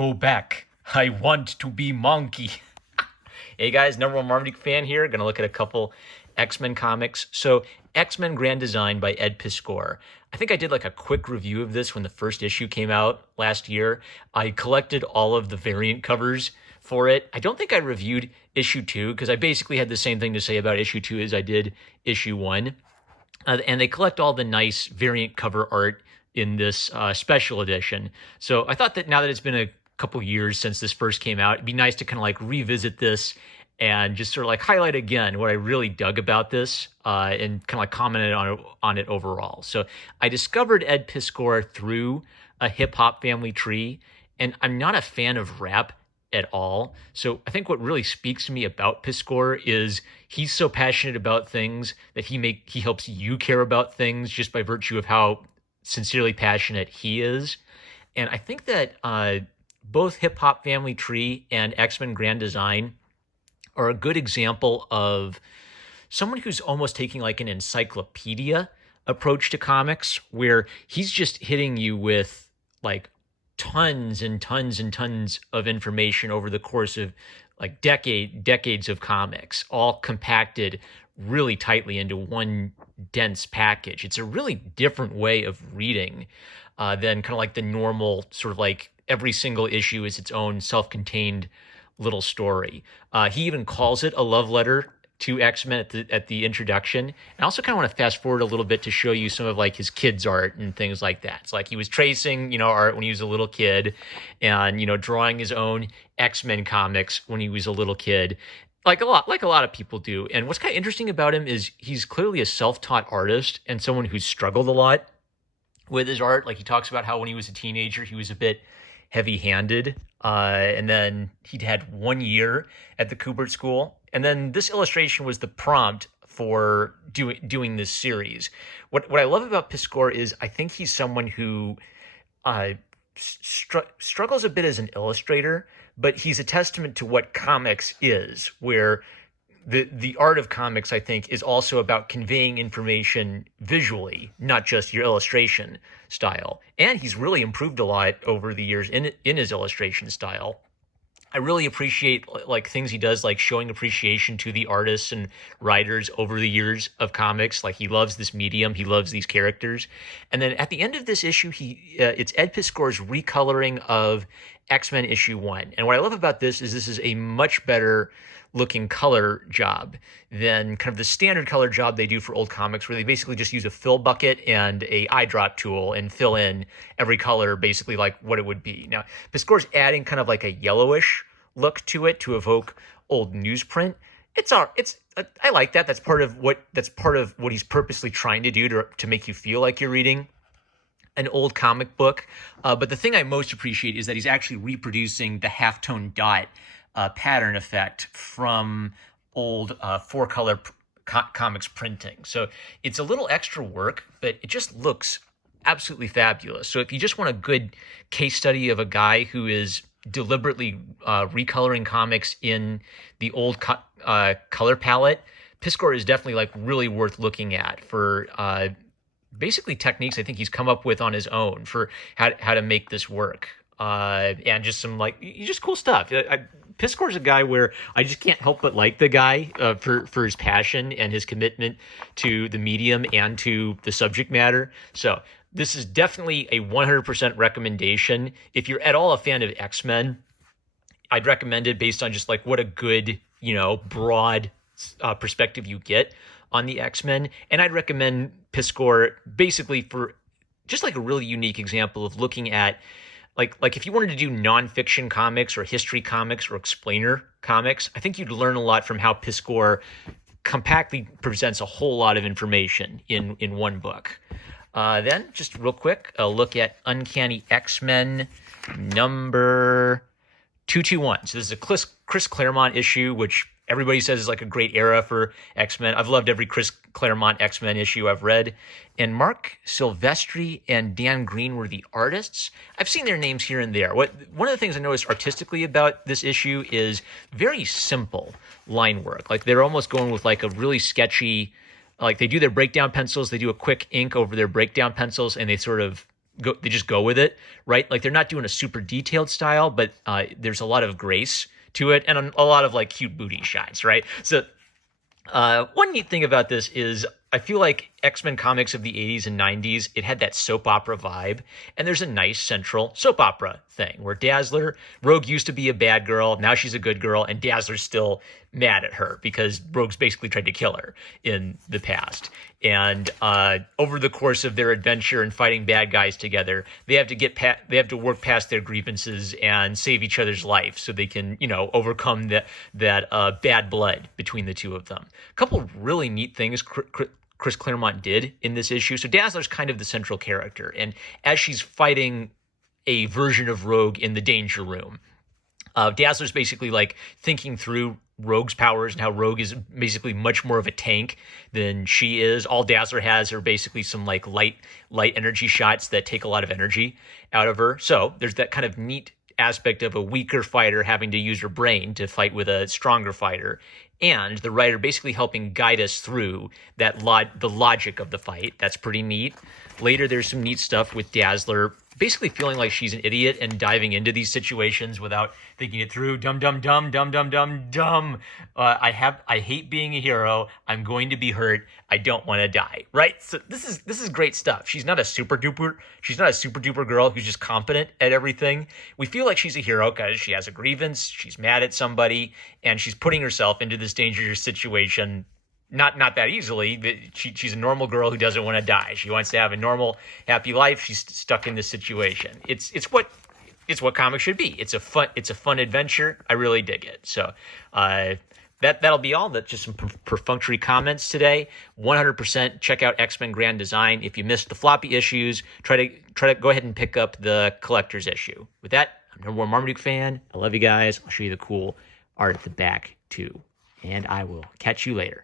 Go back. I want to be Monke. Hey guys, number one Marmaduke fan here. Going to look at a couple X-Men comics. So X-Men Grand Design by Ed Piskor. I think I did like a quick review of this when the first issue came out last year. I collected all of the variant covers for it. I don't think I reviewed issue 2 because I basically had the same thing to say about issue 2 as I did issue 1. And they collect all the nice variant cover art in this special edition. So I thought that now that it's been a couple years since this first came out, it'd be nice to kind of like revisit this and just sort of like highlight again what I really dug about this and kind of like commented on it overall. So I discovered Ed Piskor through a hip hop family tree, and I'm not a fan of rap at all. So I think what really speaks to me about Piskor is he's so passionate about things that he helps you care about things just by virtue of how sincerely passionate he is. And I think that both Hip Hop Family Tree and X-Men Grand Design are a good example of someone who's almost taking like an encyclopedia approach to comics, where he's just hitting you with like tons and tons and tons of information over the course of like decades of comics, all compacted really tightly into one dense package. It's a really different way of reading than kind of like the normal sort of like every single issue is its own self-contained little story. He even calls it a love letter to X-Men at the introduction. And I also kind of want to fast forward a little bit to show you some of like his kids' art and things like that. It's like he was tracing, art when he was a little kid, and drawing his own X-Men comics when he was a little kid, like a lot of people do. And what's kind of interesting about him is he's clearly a self-taught artist and someone who's struggled a lot with his art. Like he talks about how when he was a teenager, he was a bit heavy-handed, and then he'd had 1 year at the Kubert School. And then this illustration was the prompt for doing this series. What I love about Piskor is I think he's someone who struggles a bit as an illustrator, but he's a testament to what comics is, where the art of comics, I think, is also about conveying information visually, not just your illustration style. And he's really improved a lot over the years in his illustration style. I really appreciate like things he does, like showing appreciation to the artists and writers over the years of comics. Like he loves this medium, he loves these characters. And then at the end of this issue, it's Ed Piskor's recoloring of X-Men issue 1. And what I love about this is a much better looking color job than kind of the standard color job they do for old comics, where they basically just use a fill bucket and a eye drop tool and fill in every color basically like what it would be. Now, Piskor's adding kind of like a yellowish look to it to evoke old newsprint. I like that. That's part of what he's purposely trying to do to make you feel like you're reading an old comic book. But the thing I most appreciate is that he's actually reproducing the halftone dot pattern effect from old four-color comics printing. So it's a little extra work, but it just looks absolutely fabulous. So if you just want a good case study of a guy who is deliberately recoloring comics in the old color palette, Piskor is definitely like really worth looking at for basically techniques I think he's come up with on his own for how to make this work. And just some just cool stuff. Piskor's a guy where I just can't help but like the guy for his passion and his commitment to the medium and to the subject matter. So this is definitely a 100% recommendation. If you're at all a fan of X-Men, I'd recommend it based on just like what a good, broad perspective you get on the X-Men. And I'd recommend Piskor basically for just like a really unique example of looking at like if you wanted to do nonfiction comics or history comics or explainer comics, I think you'd learn a lot from how Piskor compactly presents a whole lot of information in one book. Then, just real quick, a look at Uncanny X-Men number 221. So this is a Chris Claremont issue, which everybody says is like a great era for X-Men. I've loved every Chris Claremont X-Men issue I've read. And Mark Silvestri and Dan Green were the artists. I've seen their names here and there. One of the things I noticed artistically about this issue is very simple line work. Like they're almost going with like a really sketchy, like they do their breakdown pencils, they do a quick ink over their breakdown pencils, and they sort of go with it, right? Like they're not doing a super detailed style, but there's a lot of grace to it and a lot of like cute booty shots, right? So one neat thing about this is I feel like X-Men comics of the 80s and 90s, it had that soap opera vibe, and there's a nice central soap opera thing where Rogue used to be a bad girl, now she's a good girl, and Dazzler's still mad at her because Rogue's basically tried to kill her in the past. And over the course of their adventure and fighting bad guys together, they have to work past their grievances and save each other's life so they can, overcome that bad blood between the two of them. A couple of really neat things Chris Claremont did in this issue. So Dazzler's kind of the central character, and as she's fighting a version of Rogue in the Danger Room, Dazzler's basically like thinking through Rogue's powers and how Rogue is basically much more of a tank than she is. All Dazzler has are basically some like light energy shots that take a lot of energy out of her. So there's that kind of neat aspect of a weaker fighter having to use her brain to fight with a stronger fighter, and the writer basically helping guide us through the logic of the fight. That's pretty neat. Later, there's some neat stuff with Dazzler basically feeling like she's an idiot and diving into these situations without thinking it through. Dumb. I hate being a hero. I'm going to be hurt. I don't want to die. Right? So this is great stuff. She's not a super duper girl who's just competent at everything. We feel like she's a hero because she has a grievance. She's mad at somebody, and she's putting herself into this dangerous situation. Not that easily. She's a normal girl who doesn't want to die. She wants to have a normal, happy life. She's stuck in this situation. It's what comics should be. It's a fun adventure. I really dig it. So that'll be all. That's just some perfunctory comments today. 100% check out X-Men Grand Design. If you missed the floppy issues, try to go ahead and pick up the collector's issue. With that, I'm number one Marmaduke fan. I love you guys. I'll show you the cool art at the back too. And I will catch you later.